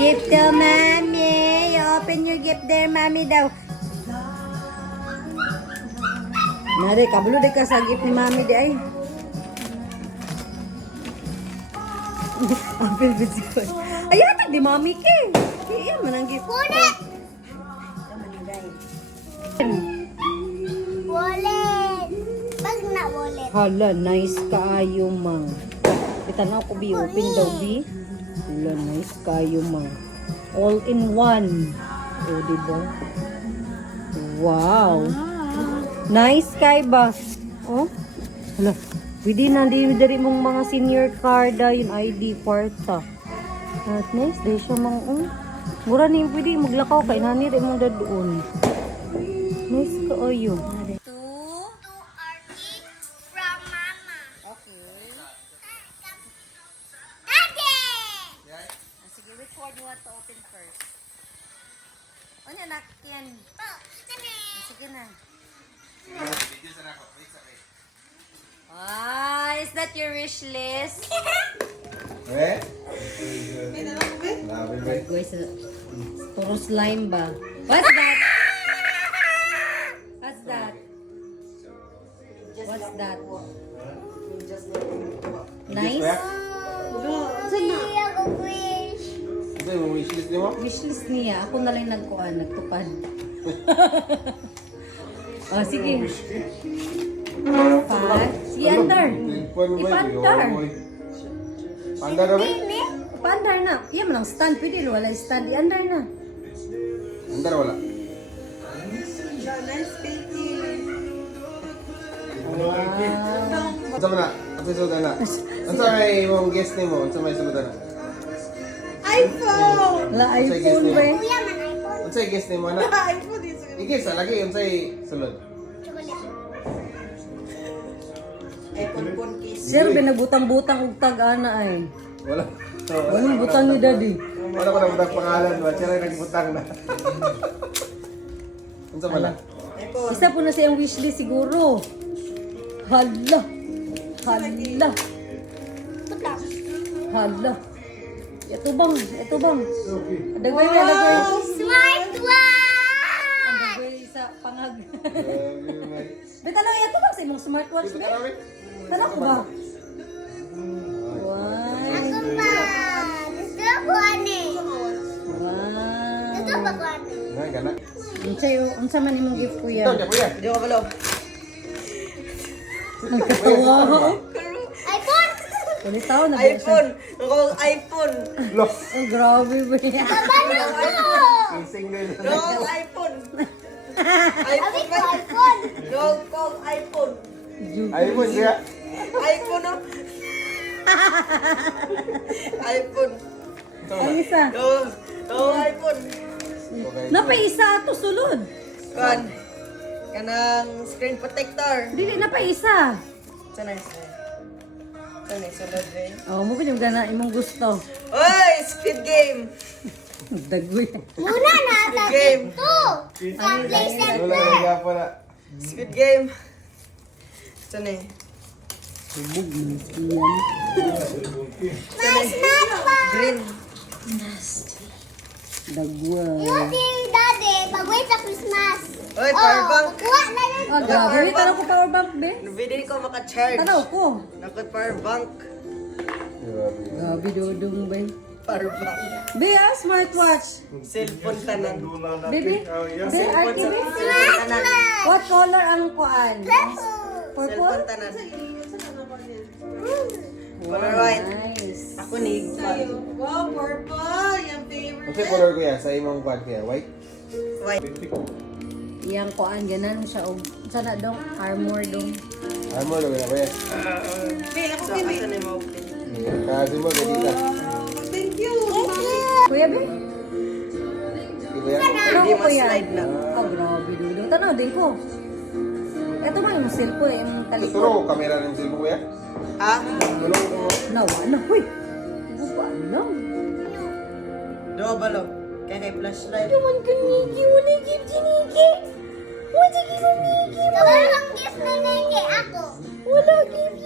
Gift to mommy. Open your gift there, mommy daw. Nari, kabalo di ka sa gift ni mami di ay. Apil bisikon. Ay, atag di mami ke. Iya man ang gift. Wallet! Wallet! Bag na wallet. Hala, nice kaayo mang. Itanaw ko bi, open daw bi. Hala, nice kaayo mang. All in one. O, diba? Wow. Nice kay ba? Oh? Hala, pwede na dari mong mga senior card yung ID parta. At nice, dahil siya mang mura ni pwede maglakaw kay nani rin mong dadoon. Nice kaayo. To Archie from Mama. Okay. Daddy! Sige, which one you want to open first? Ano yan, nakyan? Oh, sige. Sige na. Ah, is that your wish list? Eh? Guys, puro slime ba? What's that? What's that? What's that? Nice? Hindi ako wish. Ito yung wishlist niyo mo? Wishlist niya. Ako na lang nagtupad. Oh, sige. Si Andar. Ipandar. Pandar na ba? Ipandar na. Iya man ang stand. Pwede wala stand. Iandar na. Andar wala. Unsa man na? Unsa sulod na? Unsa may imong guest nimo? Unsa may sulod na? La iPhone ba? Kuya man iPhone. Unsa guest nimo na? I-guess lagi unsa sulod? Chocolate. Sir, binabutang-butang og tag-ana ay. Wala. Anong butang ni daddy? Wala ko na budak pangalan ba? Siya lang nagbutang na. Unsa man na? Isa po na siyang wishlist siguro. Hala. Hala. Hala. Ito bang? Ito bang? Adagway na, adagway. Smart one! Adagway sa pangag. Bita lang, ito bang sa imong smartwatch ba? Tala ko ba? Wow. Ako pa. Gusto ko ani. Wow. Gusto ba ko ani? Nay kana. Unsa man imong gift kuya? Ito, kuya. Nagkatawa ako. iPhone! Kulit tao na iPhone! Ako iPhone! Lo. Oh, grabe ba yan? Paano ko? Single. Go iPhone! Sabi ko iPhone. Go iPhone! iPhone siya. iPhone oh! iPhone! Ang isa. Go iPhone! Okay. Napaisa ato sulod. Kan! Kanang screen protector! Dili napaisa. Sana sunod rin. Oh, mo pinyung gana imong gusto. Oy! Squid Game! Dagway. Muna na sa Game. to. Sa Play Wala Center. nga pala. Squid Game! Sana Subog man siyan. Mas one. Green! Dagway. Yung si Daddy, pag-wait sa Christmas. Oy, power bank! Kuha na yun. Ah, grabe. Wait, tanaw ko power bank, be. Nabili ko maka-charge. Tanaw ko. Nakot power bank. Grabe, dudong, be. Power bank. Be, smartwatch. Cellphone tanan. Baby, be, Archie, be. Cellphone tanan. What color ang kuan? Purple? Cellphone tanan. Color white. Nice. Ako ni Wow, purple! Yung favorite. Kasi color ko yan sa imong bag kaya white. white. Iyang kuan, ganan siya. Og, sana dong, armor dong. Armor lang na ba yan? Be, ako So, kini. asa ni mo open? Kasi mo gani ka. Thank you! Kuya, be. Di ba yan? Tanaw Hindi ko kuya. ma-slide na. Ah, grabe, dudong. Tanaw din ko. Ito ba yung cellphone, yung talikod? Turo kamera ng cellphone ko yan. Ha? Tulong ko. Nawa na, huy. Ano ba alam? Do balog. Kaya kay flashlight. Naman kanigi, wala gift sinigi. Wala gift sinigi. Wala lang gift na nake ako. Wala gift